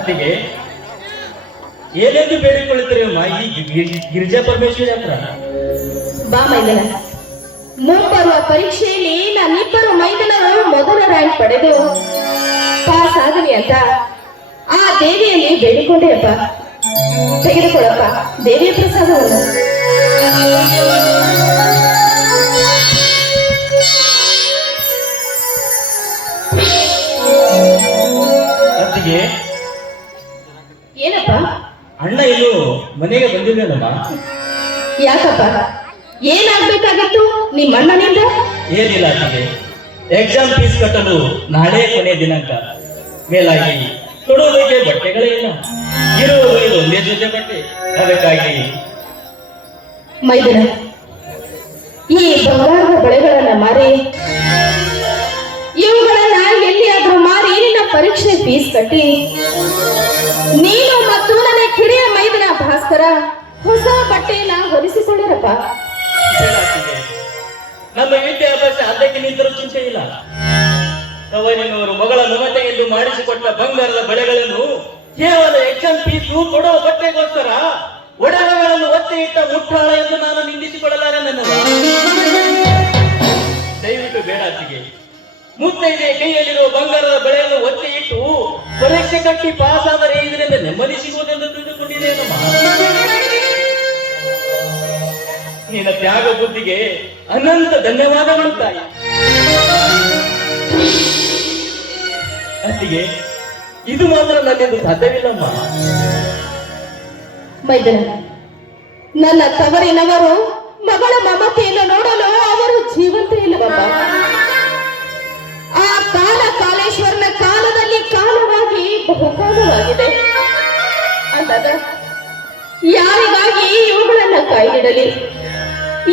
ಅತ್ತಿಗೆ ಏನೆಂದು ಬೇಡಿಕೊಳ್ಳುತ್ತೀರಿ ಅಮ್ಮ ಈ ಗಿರಿಜಾ ಪರಮೇಶ್ವರಿ ಹತ್ರ? ಬಾ ಮೈದನ, ಮುಂಬರುವ ಪರೀಕ್ಷೆಯಲ್ಲಿ ನಾನಿಬ್ಬರು ಮೈದನರು ಮೊದಲ ರ್ಯಾಂಕ್ ಪಡೆದು ಪಾಸ್ ಆಗಲಿ ಅಂತ ಆ ದೇವಿಯಲ್ಲಿ ಬೇಡಿಕೊಂಡೆಯಪ್ಪ. ತೆಗೆದುಕೊಳ್ಳಪ್ಪ ದೇವಿಯ ಪ್ರಸಾದವನ್ನು. ಅತ್ತಿಗೆ ಏನಪ್ಪ? ಅಣ್ಣ ಇನ್ನು ಮನೆಗೆ ಬಂದಿದ್ದೇನಮ್ಮ? ಯಾಕಪ್ಪ, ಏನಾಗ್ಬೇಕಾಗಿತ್ತು ನಿಮ್ಮ ಅಣ್ಣನಿಂದ? ಏನಿಲ್ಲ ಅತ್ತಿಗೆ, ಎಕ್ಸಾಮ್ ಫೀಸ್ ಕಟ್ಟಲು ನಾಳೆ ಕೊನೆ ದಿನಾಂಕ. ಮೇಲಾಗಿ ತೊಡುವುದಕ್ಕೆ ಬಟ್ಟೆಗಳೇ ಇಲ್ಲ, ಇರುವುದು ಇದೊಂದೇ ಜೊತೆ ಬಟ್ಟೆ. ಅದಕ್ಕಾಗಿ ಮೈದನ, ಈ ಬಂಗಾರದ ಬಳೆಗಳನ್ನ ಮಾರಿ ಇವುಗಳನ್ನ ಎಲ್ಲಿಯಾದ್ರೂ ಮಾರಿ ನಿನ್ನ ಪರೀಕ್ಷೆ ಫೀಸ್ ಕಟ್ಟಿ ನೀನು ಮತ್ತು ನನ್ನ ಕಿರಿಯ ಮೈದನ ಭಾಸ್ಕರ ಹೊಸ ಬಟ್ಟೆಯನ್ನ ಹೊರಿಸಿಕೊಳ್ಳಿರಪ್ಪ. ನಮ್ಮ ವಿದ್ಯಾಭ್ಯಾಸ ಅದಕ್ಕೆ ನಿಂತರೂ ಚಿಂತೆ ಇಲ್ಲ. ತವರಿನವರು ಮಗಳ ಮಮತೆಗೆಂದು ಮಾಡಿಸಿಕೊಟ್ಟ ಬಂಗಾರದ ಬಳೆಗಳನ್ನು ಕೇವಲ ಎಕ್ಸಾಮ್ ಫೀಸು ಕೊಡುವ ಬಟ್ಟೆಗೋಸ್ಕರ ಒಡವೆಗಳನ್ನು ಒತ್ತೆ ಇಟ್ಟ ಮುಟ್ಟಾಳ ಎಂದು ನಾನು ನಿಂದಿಸಿಕೊಳ್ಳಲಾರೆ. ನನ್ನ ದಯವಿಟ್ಟು ಬೇಡ ಅತ್ತಿಗೆ. ಮುತ್ತೈದೆ ಕೈಯಲ್ಲಿರುವ ಬಂಗಾರದ ಬಳೆಯನ್ನು ಒತ್ತೆ ಇಟ್ಟು ಪರೀಕ್ಷೆ ಕಟ್ಟಿ ಪಾಸ್ ಆದರೆ ಇದರಿಂದ ನೆಮ್ಮದಿ ಸಿಗುವುದೆಂದು ತಿಳಿದುಕೊಂಡಿದ್ದೇನಮ್ಮ. ನಿನ್ನ ತ್ಯಾಗ ಬುದ್ಧಿಗೆ ಅನಂತ ಧನ್ಯವಾದಗಳು ತಾಯಿ. ಅತ್ತಿಗೆ, ಇದು ಮಾತ್ರ ನನ್ನಿಂದ ಸಾಧ್ಯವಿಲ್ಲಮ್ಮ. ಮೈದನ, ನನ್ನ ತವರಿನವರು ಮಗಳ ಮಮತೆಯನ್ನು ನೋಡಲು ಅವರು ಜೀವಂತ ಇಲ್ಲವಪ್ಪ. ಆ ಕಾಲೇಶ್ವರನ ಕಾಲದಲ್ಲಿ ಕಾಲವಾಗಿ ಬಹುಕಾಲವಾಗಿದೆ ಅಂದಾಗ ಯಾರಿಗಾಗಿ ಇವುಗಳನ್ನ ಕಾಯ್ದಿಡಲಿ,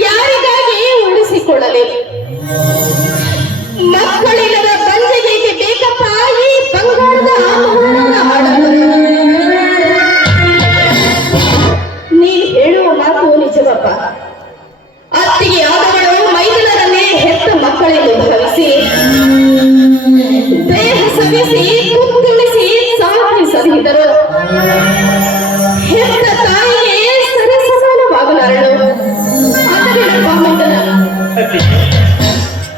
ಯಾರಿಗಾಗಿ ಉಳಿಸಿಕೊಳ್ಳಲಿ? ಮಕ್ಕಳಿಲ್ಲದ ಬಂಜೆಗೆ ಬೇಕಪ್ಪ ಈ ಬಂಗಾರದ ನೀನು ಹೇಳುವ ಮಾತು ನಿಜವಪ್ಪ. ಅತ್ತಿಗೆ ಆದವಳು ಮೈದನರನ್ನೇ ಹೆತ್ತ ಮಕ್ಕಳೆಂದು ಭಾವಿಸಿ ದೇಹ ಸವಿಸಿ ಕುತ್ತುಣಿಸಿ ಸಾಕಿ ಸವಿದರು. ಹೆತ್ತ ತಾಯಿಗೆ ಸರಿಸಮಾನವಾಗಲಾರಳು.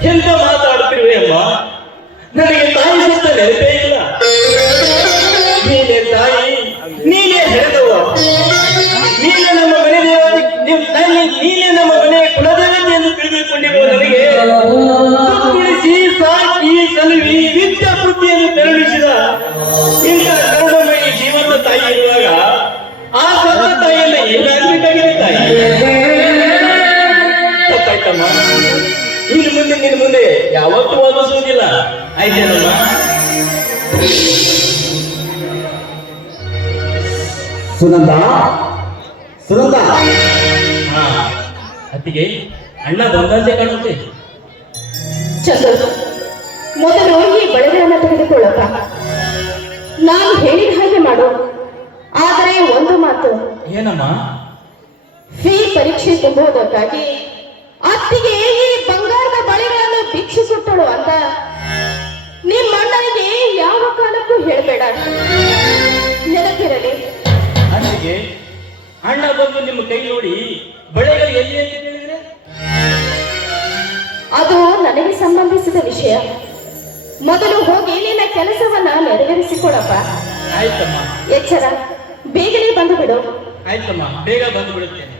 ಎಂತ ಮಾತಾಡುತ್ತಿರುವೆ ಅಮ್ಮ? ನನಗೆ ತಾಯಿ ಸತ್ತ ನೆನಪೇ ಇಲ್ಲ. ನೀನೇ ತಾಯಿ, ನೀನೇ ಹೆರೆದವ, ನೀನೇ ನಮ್ಮ ಮನೆ ನೀನೇ ನಮ್ಮ ಮನೆಯ ಕುಲದೇವತೆ ಎಂದು ತಿಳಿದುಕೊಂಡಿರುವ ನನಗೆ ಕುಳಿಸಿ ಸಾಕಿ ಸಲುವಿ ವಿದ್ಯಾಪೃತಿಯನ್ನು ತೆರಳಿಸಿದ ಇಂಥ ಕರುಣಮಯಿ ಜೀವಂತ ತಾಯಿ ಇರುವಾಗ ಆ ಸತ್ತ ತಾಯಿಯನ್ನ ಏನಾಗಬೇಕಾಗಿದೆ ತಾಯಿ? ತಪ್ಪಾಯ್ತಮ್ಮ. ನಿನ್ನ ಮುಂದೆ ಯಾವತ್ತೂ ವಾದಿಸುವುದಿಲ್ಲ, ಆಯ್ತೇನಮ್ಮ? ಸುನಂದ, ಸುನಂದ. ಅತ್ತಿಗೆ, ಅಣ್ಣ ಬಂದಂತೆ ಕಾಣುತ್ತೆ. ಚಂದ್ರ, ಮೊದಲು ಈ ಬಳೆಗಳನ್ನ ತೆಗೆದುಕೊಳ್ಳಪ್ಪ. ನಾನು ಹೇಳಿದ ಹಾಗೆ ಮಾಡು. ಆದರೆ ಒಂದು ಮಾತು. ಏನಮ್ಮ? ಫೀ ಪರೀಕ್ಷೆ ತುಂಬುವುದಕ್ಕಾಗಿ ಅತ್ತಿಗೆ ಈ ಬಂಗಾರದ ಬಳೆಗಳನ್ನು ಭಿಕ್ಷೆ ಕೊಟ್ಟಳು ಅಂತ ನಿಮ್ಮ ಅಣ್ಣನಿಗೆ ಯಾವ ಕಾಲಕ್ಕೂ ಹೇಳಬೇಡ. ನೆನಪಿರಲಿ. ಅತ್ತಿಗೆ, ಅಣ್ಣ ಬಂದು ನಿಮ್ಮ ಕೈ ನೋಡಿ ಬಳೆಗಳು ಎಲ್ಲಿ ಅಂತ ಹೇಳಿದ್ರೆ ಅದು ನನಗೆ ಸಂಬಂಧಿಸಿದ ವಿಷಯ. ಮೊದಲು ಹೋಗಿ ನಿನ್ನ ಕೆಲಸವನ್ನ ನೆರವೇರಿಸಿಕೊಡಪ್ಪ. ಆಯ್ತಮ್ಮ. ಎಚ್ಚರ, ಬೇಗನೆ ಬಂದು ಬಿಡು. ಆಯ್ತಮ್ಮ, ಬೇಗ ಬಂದು ಬಿಡುತ್ತೇನೆ.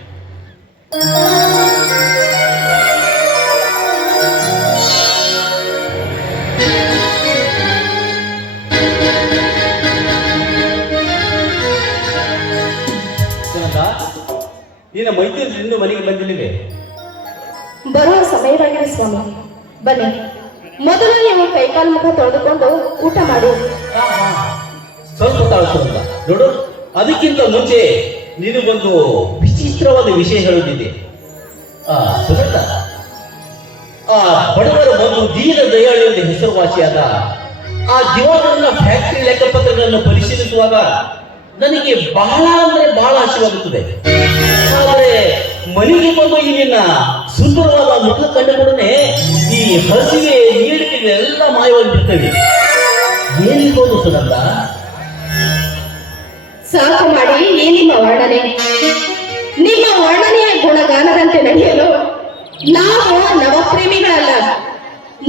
ನಿನ್ನ ಮೈತ್ರಿ ಇನ್ನು ಮನೆಗೆ ಬಂದಿಲ್ಲಿವೆ? ಬರುವ ಸಮಯವಾಗಿದೆ ಸ್ವಾಮಿ. ಬನ್ನಿ, ಮೊದಲು ನೀವು ಕೈಕಾಲು ಮುಖ ತೊಳೆದುಕೊಂಡು ಊಟ ಮಾಡಿ. ಸ್ವಲ್ಪ ತಾಳ್ಸೋಲ್ಲ ನೋಡು. ಅದಕ್ಕಿಂತ ಮುಂಚೆ ನಿನಗೊಂದು ವಿಚಿತ್ರವಾದ ವಿಷಯ ಹೇಳುತ್ತಿದೆ. ಸುನಂದ, ಬಡವರ ಬಂದು ದೀನ ದಯಾಳು ಎಂದು ಹೆಸರುವಾಸಿಯಾದ ಆ ದಿವಾನನ ಫ್ಯಾಕ್ಟರಿ ಲೆಕ್ಕಪತ್ರಗಳನ್ನು ಪರಿಶೀಲಿಸುವಾಗ ನನಗೆ ಬಹಳ ಅಂದ್ರೆ ಬಹಳ ಆಶಯವಾಗುತ್ತದೆ. ಆದರೆ ಮನೆಗೆ ಬಂದು ಇಲ್ಲಿನ ಸುಂದರವಾದ ಮುಖ ಕಂಡುಕೊಂಡನೆ ಈ ಹಸಿವೆ ನೀಡಿಕೆ ಎಲ್ಲ ಮಾಯವಾಗಿರ್ತವೆ. ಏನಿರ್ಬೋದು ಸುನಂದ? ಸಾಕು ಮಾಡಿ ಈ ನಿಮ್ಮ ವರ್ಣನೆ. ನಿಮ್ಮ ವರ್ಣನೆಯ ಗುಣಗಾನದಂತೆ ನಡೆಯಲು ನಾವು ನವಪ್ರೇಮಿಗಳಲ್ಲ,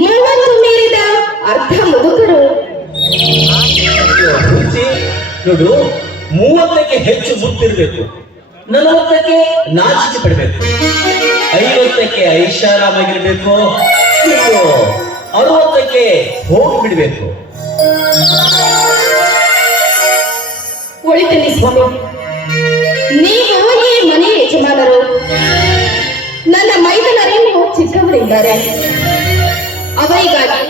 30 ಮೀರಿದ ಅರ್ಧ ಮುದುಕರು. ಹುಚ್ಚಿ, ನೋಡು, 30ಕ್ಕೆ ಹೆಚ್ಚು ಮುತ್ತಿರ್ಬೇಕು, 40ಕ್ಕೆ ನಾಚಿಕೆ ಪಡಬೇಕು, 50ಕ್ಕೆ ಐಷಾರಾಮಾಗಿರ್ಬೇಕು, 60ಕ್ಕೆ ಹೋಗ್ಬಿಡ್ಬೇಕು. ಉಳಿತಲಿ ಸ್ವಾಮಿ, ನೀವು ಈ ಮನೆ ಯಜಮಾನರು, ನನ್ನ ಮೈದನರೇನು ಚಿಕ್ಕವರಿದ್ದಾರೆ. ಅವರಿಗಾಗಿ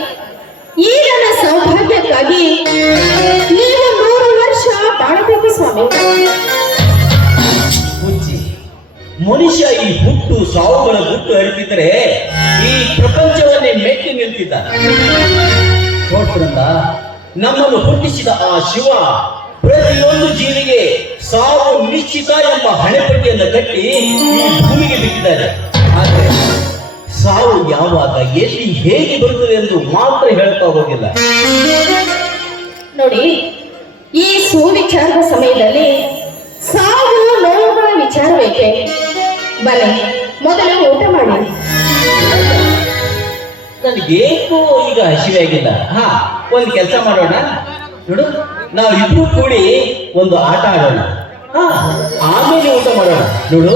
ಈ ನನ್ನ ಸೌಭಾಗ್ಯಕ್ಕಾಗಿ ನೀವು 100 ವರ್ಷ ಬಾಳಬೇಕು ಸ್ವಾಮಿ. ಹುಚ್ಚಿ, ಮನುಷ್ಯ ಈ ಹುಟ್ಟು ಸಾವುಗಳ ಗುಟ್ಟು ಅರಿತಿದ್ರೆ ಈ ಪ್ರಪಂಚವನ್ನೇ ಮೆಟ್ಟಿ ನಿಲ್ತಿದ್ದ. ನೋಡ್ಕೊಂಡ ನಮ್ಮನ್ನು ಹುಟ್ಟಿಸಿದ ಆ ಶಿವ ಪ್ರತಿಯೊಂದು ಜೀವಿಗೆ ಸಾವು ನಿಶ್ಚಿತ ಎಂಬ ಹಣೆಪಟ್ಟಿಯನ್ನು ಕಟ್ಟಿ ಈ ಭೂಮಿಗೆ ಬಿಟ್ಟಿದ್ದಾರೆ. ಆದರೆ ಸಾವು ಯಾವಾಗ, ಎಲ್ಲಿ, ಹೇಗೆ ಬರುತ್ತದೆ ಎಂದು ಮಾತ್ರ ಹೇಳ್ತಾ ಹೋಗಿಲ್ಲ. ನೋಡಿ, ಈ ಸುವಿಚಾರದ ಸಮಯದಲ್ಲಿ ಸಾವು ನೋವುಗಳ ವಿಚಾರವೇಕೆ? ಬನ್ನಿ, ಮೊದಲು ಊಟ ಮಾಡಿ. ನನಗೇಕೋ ಈಗ ಹಸಿವಾಗಿಲ್ಲ. ಒಂದು ಕೆಲಸ ಮಾಡೋಣ, ನೋಡು, ನಾವು ಇಬ್ರು ಕೂಡಿ ಒಂದು ಆಟ ಆಡೋಣ. ಆಮೇಲೆ ಊಟ ಮಾಡೋಣ. ನೋಡು,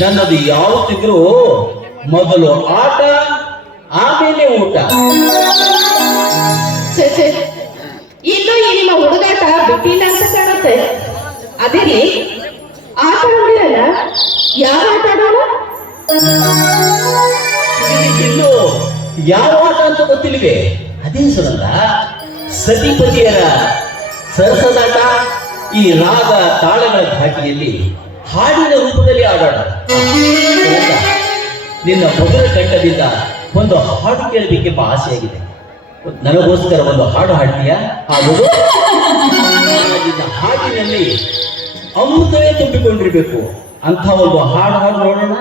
ನನ್ನದು ಯಾವತ್ತಿದ್ರು ಮೊದಲು ಆಟ, ಆಮೇಲೆ ಊಟ. ಛೇ, ಇನ್ನು ಈ ನಿಮ್ಮ ಹುಡುಗಾಟ ಬಿಟ್ಟಿಲ್ಲ ಅಂತ ಕಾಣುತ್ತೆ. ಅದೇನೆ ಆಟ ಆಡಿರಲ್ಲ, ಯಾವ ಆಟ ಆಡೋಣ? ಇನ್ನು ಯಾವ ಆಟ ಅಂತ ಗೊತ್ತಿಲ್ವೇ? ಅದೇ ಸುನಂದ, ಸತಿಪತಿಯರ ಸರಸದಾಟ. ಈ ರಾಗ ತಾಳಗಳ ಧಾಟಿಯಲ್ಲಿ ಹಾಡಿನ ರೂಪದಲ್ಲಿ ಆಡೋಣ. ಸುನಂದ, ನಿನ್ನ ಮೊದಲ ಕಂಠದಿಂದ ಒಂದು ಹಾಡು ಕೇಳಬೇಕೆಂಬ ಆಸೆಯಾಗಿದೆ. ನನಗೋಸ್ಕರ ಒಂದು ಹಾಡು ಹಾಡ್ತೀಯಾ? ಹಾಡುವುದು ನಿನ್ನ ಹಾಡಿನಲ್ಲಿ ಅಮೃತವೇ ತುಂಬಿಕೊಂಡಿರ್ಬೇಕು ಅಂತ ಒಂದು ಹಾಡು ನೋಡೋಣ.